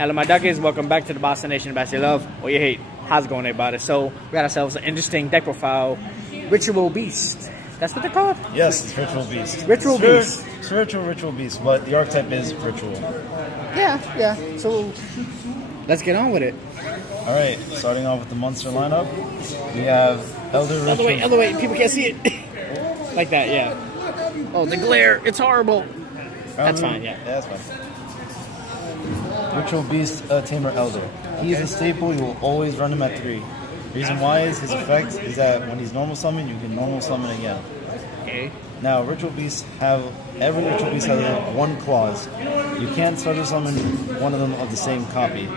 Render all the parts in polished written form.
Hello, my duckies. Welcome back to the Boston Nation Bass You Love or You Hate. How's it going, everybody? So, we got ourselves an interesting deck profile. Ritual Beast. That's what they're called? Yes, it's Ritual Beast. Ritual Beast. Spiritual Ritual Beast, but the archetype is Ritual. Yeah. So, let's get on with it. Alright, starting off with the monster lineup, we have Elder Ritual. Other way. People can't see it. Like that, yeah. Oh, the glare. It's horrible. That's fine, yeah. Yeah, that's fine. Ritual Beast Tamer Elder. He is a staple. You will always run him at 3. Reason why is his effect is that when he's normal summon, you can normal summon again. Okay. Now, every Ritual Beast has one clause. You can't special summon one of them of the same copy.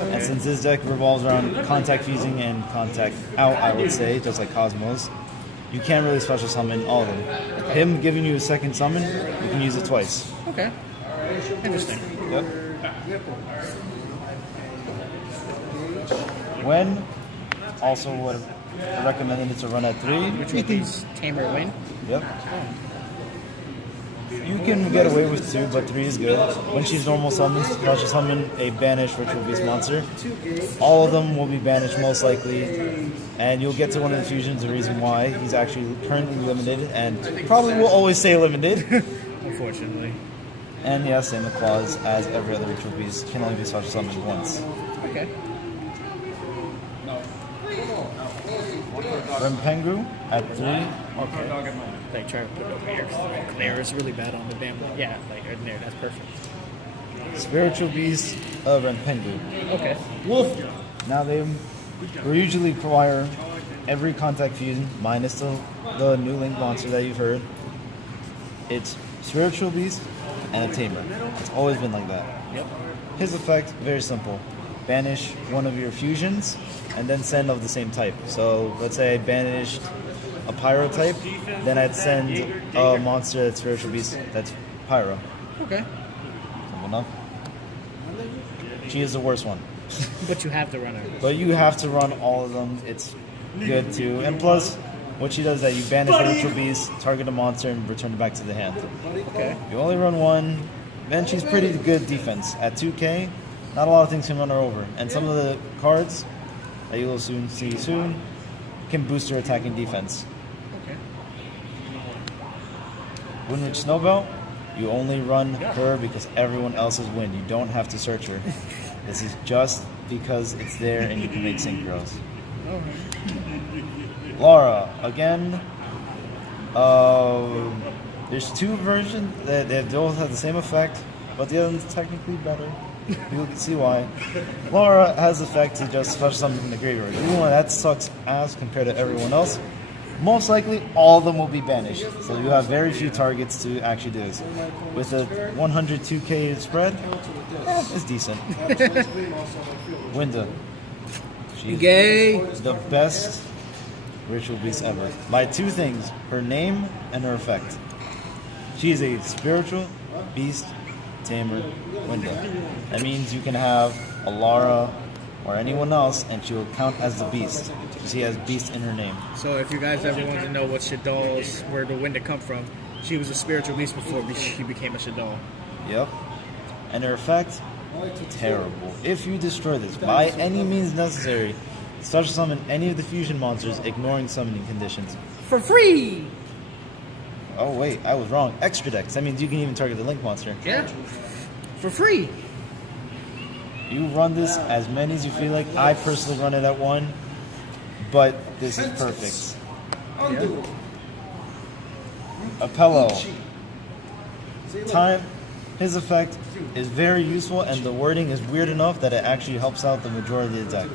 And since this deck revolves around contact fusing and contact out, I would say, just like Cosmos, you can't really special summon all of them. Him giving you a second summon, you can use it twice. Okay. Interesting. Yep. When also would recommend it to run at 3. Ritual Beast Tamer win. Yep. You can get away with 2, but 3 is good. When she's normal summons, she'll summon a banished Ritual Beast monster. All of them will be banished most likely, and you'll get to one of the fusions, the reason why he's actually currently limited, and probably will always stay limited. Unfortunately. And yes, same clause as every other Ritual Beast, can only be special summoned once. Okay. Rempengu at 3. Okay. Like, try to put it over here. The glare is really bad on the damn. Yeah, like right there. That's perfect. Spiritual Beast of Rempengu. Okay. Wolf. Now they usually require every contact fusion minus the new link monster that you've heard. It's Spiritual Beast and a Tamer. It's always been like that. Yep. His effect, very simple. Banish one of your fusions and then send of the same type. So let's say I banished a Pyro type, then I'd send a monster that's Spiritual Beast that's Pyro. Okay. Simple enough. She is the worst one. But you have to run her. But you have to run all of them. It's good too. And plus, what she does is that you banish a Ritual Beast, target a monster, and return it back to the hand. Okay. You only run one, then she's pretty good defense. At 2k, not a lot of things can run her over. And some of the cards that you will soon see can boost her attack and defense. Okay. Windwitch Snowbelt, you only run her because everyone else is win. You don't have to search her. This is just because it's there and you can make synchros. Laura, again, there's 2 versions that they both have the same effect, but the other one's technically better. You can see why. Laura has the effect to just special summon from the graveyard. Even when that sucks ass compared to everyone else, most likely all of them will be banished. So you have very few targets to actually do this. With a 102k spread, it's decent. Winda. She's the best Ritual Beast ever. By 2 things, her name and her effect. She is a Spiritual Beast Tamer Winda. That means you can have a Lara or anyone else and she will count as the beast. She has beast in her name. So if you guys ever want to know what Shaddoll's, where the Winda come from, she was a Spiritual Beast before she became a Shaddol. Yep. And her effect, terrible. If you destroy this by any means necessary, special summon any of the fusion monsters ignoring summoning conditions. For free! Oh wait, I was wrong. Extra decks. That means you can even target the link monster. Yeah. For free. You run this as many as you feel like. I personally run it at 1, but this is perfect. Yeah. Apello. Time. His effect is very useful, and the wording is weird enough that it actually helps out the majority of the deck.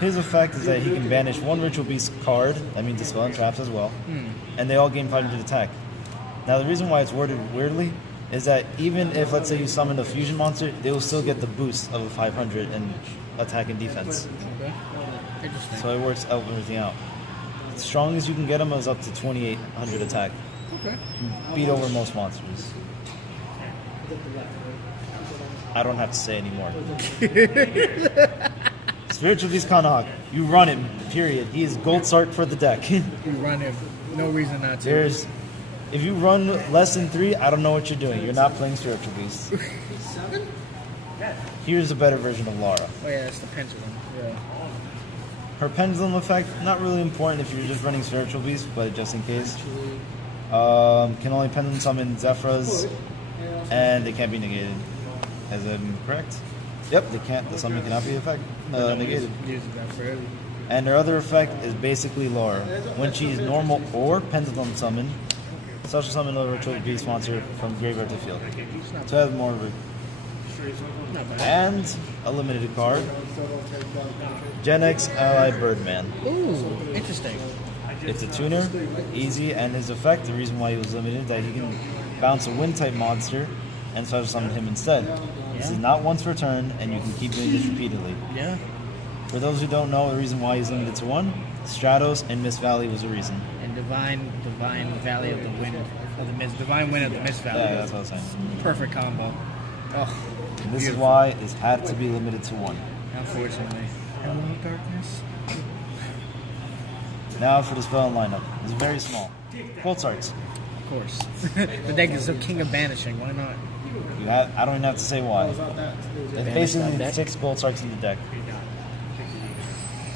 His effect is that he can banish 1 Ritual Beast card, that means Dispel and Traps as well, and they all gain 500 attack. Now the reason why it's worded weirdly is that even if, let's say, you summon a fusion monster, they will still get the boost of a 500 in attack and defense. Okay. Interesting. So it works everything out. As strong as you can get them is up to 2800 attack. Okay. You can beat over most monsters. I don't have to say anymore. Spiritual Beast Kanahak, you run him, period. He is gold Sark for the deck. You run him. No reason not to. If you run less than 3, I don't know what you're doing. You're not playing Spiritual Beast. Here's a better version of Lara. Oh yeah, it's the pendulum. Yeah. Her pendulum effect, not really important if you're just running spiritual beast, but just in case. Can only pendulum summon Zephyras, and they can't be negated. Is that correct? Yep, they can't. The summon cannot be negated. Uses that for everything. And her other effect is basically Lara. When she is normal or pendulum summon, special summon a ritual beast monster from graveyard to field. So I have more of it. And a limited card. Gen X Ally Birdman. Ooh, interesting. It's a tuner, easy, and his effect, the reason why he was limited, that he can bounce a wind type monster and special summon him instead. This is not once per turn, and you can keep doing this repeatedly. Yeah. For those who don't know the reason why he's limited to 1, Stratos and Mist Valley was the reason. And Divine Valley of the Wind of the Mist, Divine Wind of the Mist Valley. Yeah, that's what I was saying. Perfect combo. Oh, And this is why it had to be limited to 1. unfortunately. Hello, darkness. Now for the spell and lineup. It's very small. Cold Arts. Of course. The deck is the king of banishing. Why not? I don't even have to say why. It's basically deck? 6 Cold Arts in the deck.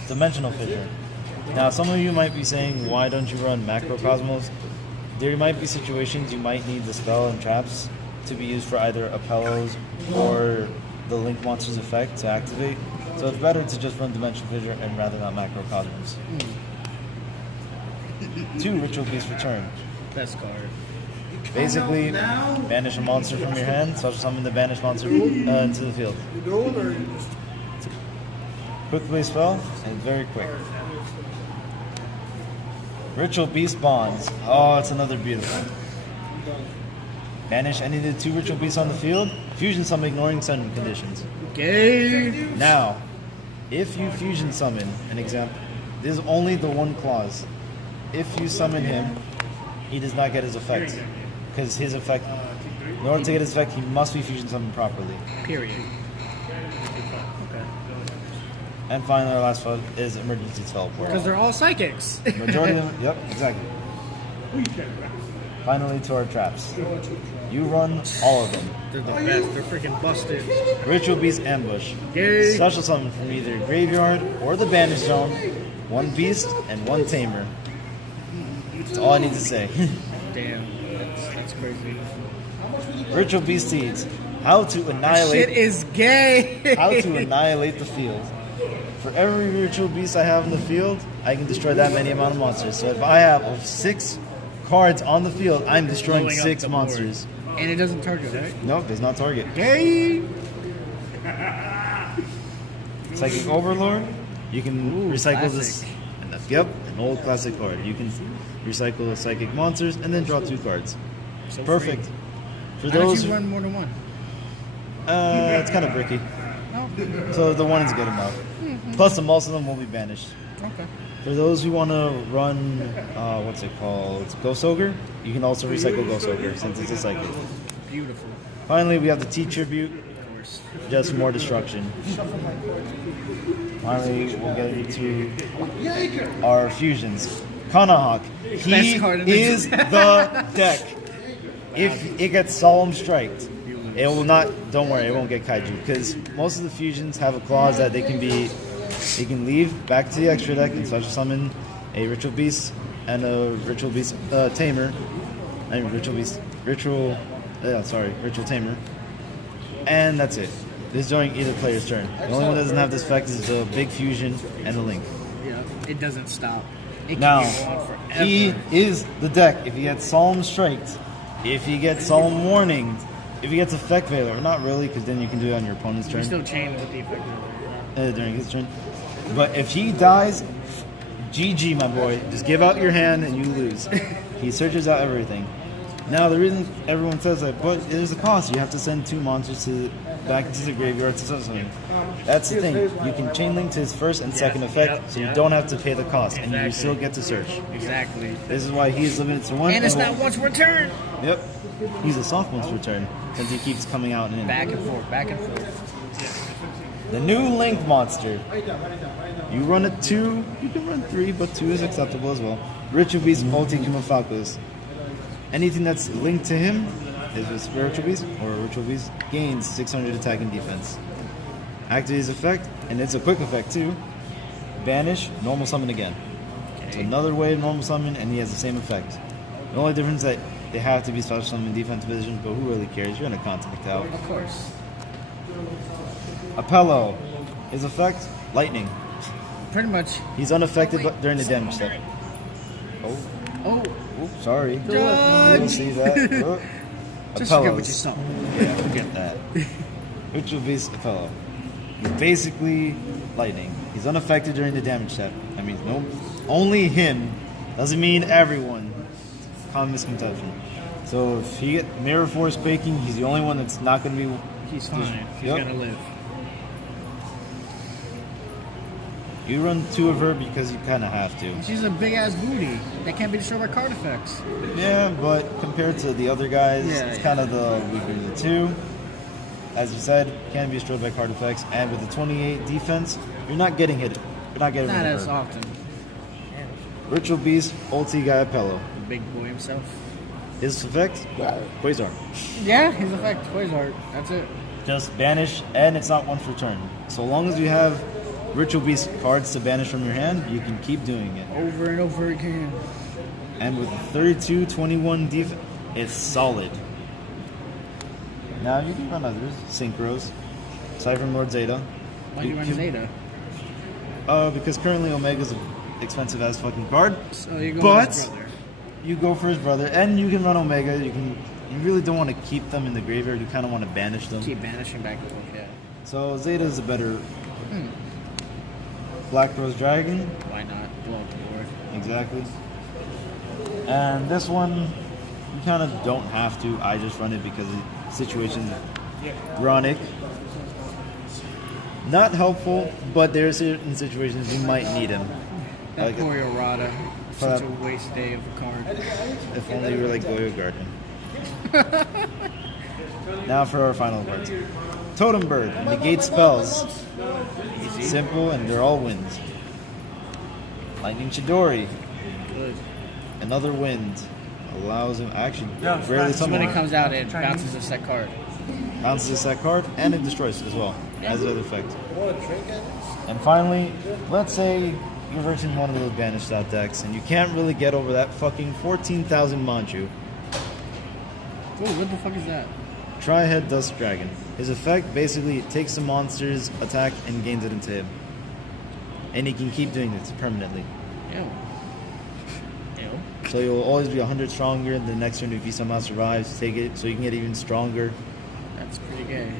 Dimensional Fissure. Now, some of you might be saying, why don't you run Macrocosmos? There might be situations you might need the spell and traps to be used for either Apellos or the Link Monster's effect to activate. So it's better to just run Dimensional Fissure and rather not Macrocosmos. 2 Ritual Beast Return. Best card. Basically, banish a monster from your hand, special summon the banished monster into the field. Quick play spell, and very quick. Ritual Beast Bonds. Oh, it's another beautiful. Banish any of the 2 Ritual Beasts on the field. Fusion summon ignoring summon conditions. Okay. Now, if you fusion summon, an example, this is only the one clause. If you summon him, he does not get his effect. Because his effect, in order to get his effect, he must be fusion summoned properly. Period. Okay. And finally, our last one is Emergency Teleport. Because they're all psychics. Majority of them, yep, exactly. Finally, to our traps. You run all of them. They're the best. They're freaking busted. Ritual Beast Ambush. Yay. Special summon from either graveyard or the Banished Zone. 1 Beast and 1 Tamer. That's all I need to say. Damn. That's crazy. Ritual Beast Seeds. How to annihilate. Shit is gay. How to annihilate the field. For every Ritual Beast I have in the field, I can destroy that many amount of monsters. So if I have 6 cards on the field, I'm destroying Blowing up 6 the monsters. board. And it doesn't target, right? Nope, does not target. Gay. Psychic Overlord. You can recycle classic. this. Yep, an old classic card. You can recycle psychic monsters and then draw 2 cards. So Perfect. free. For Why don't those, you run more than one? it's kind of bricky. No. So the 1 is good enough. Plus, most of them will be banished. Okay. For those who want to run, what's it called? Ghost Ogre. You can also recycle Ghost Ogre since it's a psychic. Beautiful. Finally, we have the T Tribute. Of course. Just more destruction. Finally, we'll get into our fusions. Kanahawk. He Best card in the is the deck. If it gets Solemn Striked, it will not. Don't worry, it won't get Kaiju because most of the fusions have a clause that they can be. You can leave back to the extra deck and special summon a Ritual Beast and a Ritual Beast Tamer. I mean Ritual Tamer. And that's it. This is during either player's turn. The only one that doesn't have this effect is the Big Fusion and the Link. Yeah. It doesn't stop. It can Now, go on forever. he is the deck. If he gets Solemn Striked, if he gets Solemn Warnings, if he gets Effect Veiler, not really, because then you can do it on your opponent's turn He's still chained with the effect. during his turn. But if he dies, GG, my boy. Just give out your hand and you lose. He searches out everything. Now, the reason everyone says that, but there's a cost. You have to send 2 monsters back into the graveyard to something. That's the thing. You can chain link to his first and second effect, so you don't have to pay the cost, and you still get to search. Exactly. This is why he's limited to 1. And it's not once per turn. Yep. He's a soft once per turn, since he keeps coming out and in. Back and forth, back and forth. The new Link monster. You run a 2, you can run 3, but 2 is acceptable as well. Ritual Beast Multi-Human Falcos. Anything that's linked to him is a spiritual beast, or a ritual beast gains 600 attack and defense. Activate his effect, and it's a quick effect too. Banish, normal summon again. It's another way to normal summon, and he has the same effect. The only difference is that they have to be special summon in defense positions, but who really cares? You're gonna contact out. Of course. Apello, his effect, lightning. Pretty much. He's unaffected during the damage step. Oh, Oh, oops, sorry. Judge. Didn't see that. just forget what Apellos. you saw. Yeah, forget that. Ritual Beast Apello. He's basically lightning. He's unaffected during the damage step. I mean, no, only him. Doesn't mean everyone. Common misconception. So if he get Mirror Force Quaking, he's the only one that's not going to be. He's fine. He's Yep. gonna live. You run 2 of her because you kind of have to. She's a big ass booty that can't be destroyed by card effects. Yeah, but compared to the other guys, Yeah, it's yeah. kind of the weaker of the two. As you said, can be destroyed by card effects, and with the 28 defense, you're not getting hit. You're not getting Not hit. as often. Ritual Beast, ulti guy Apello. The big boy himself. His effect, Quasar. Yeah, his effect, Quasar. That's it. Just banish, and it's not once per turn. So long as you have Ritual Beast cards to banish from your hand, you can keep doing it. Over and over again. And with 32, 21 defense, it's solid. Now you can run others. Synchros, Siphon Lord Zeta. Why do you run Zeta? Because currently Omega's an expensive ass fucking card. So you go But- with his brother. You go for his brother, and you can run Omega. You really don't want to keep them in the graveyard. You kind of want to banish them. Keep banishing back and forth, yeah. So Zeta is a better Black Rose Dragon. Why not? Blow up the board. Exactly. And this one, you kind of don't have to. I just run it because the situation Ronic. Not helpful, but there are certain situations you might need him. That Like, poor Errata. But- Such a waste day of a card. if only you were like Goyo Garden. Now for our final cards. Totem Bird, negate spells. Simple, and they're all winds. Lightning Chidori, Good. another wind. Allows him actually rarely So when summon. it comes out, it bounces a set card. Bounces a set card, and it destroys it as well, as the other effect. And finally, let's say you're versing one of those banished out decks, and you can't really get over that fucking 14,000 Manchu. Ooh, what the fuck is that? Tri-Head Dust Dragon. His effect basically takes the monster's attack and gains it into him. And he can keep doing this permanently. Ew. Ew. So you'll always be 100 stronger. The next turn, if he somehow survives, take it so you can get even stronger. That's pretty gay.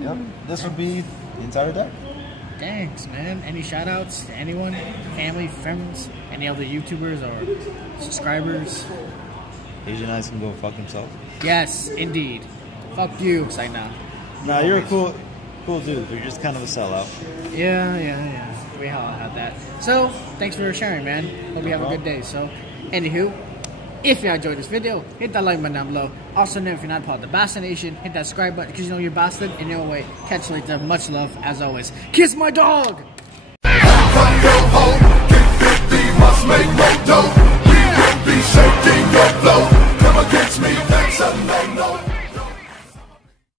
Yep. This would be the entire deck. Thanks, man. Any shout outs to anyone? Family, friends, any other YouTubers or subscribers? Asian Eyes can go fuck himself. Yes, indeed. Fuck you. Say nah. Nah, you're a cool dude, but you're just kind of a sellout. Yeah. We all have that. So, thanks for sharing, man. Hope you have a good day. So, anywho, if you enjoyed this video, hit that like button down below. Also, if you're not part of the Bastard Nation, hit that subscribe button because you know you're bastard. And no way, catch you later. Much love, as always. Kiss my dog! From your home, get 50 must make no dough. We will be shaking your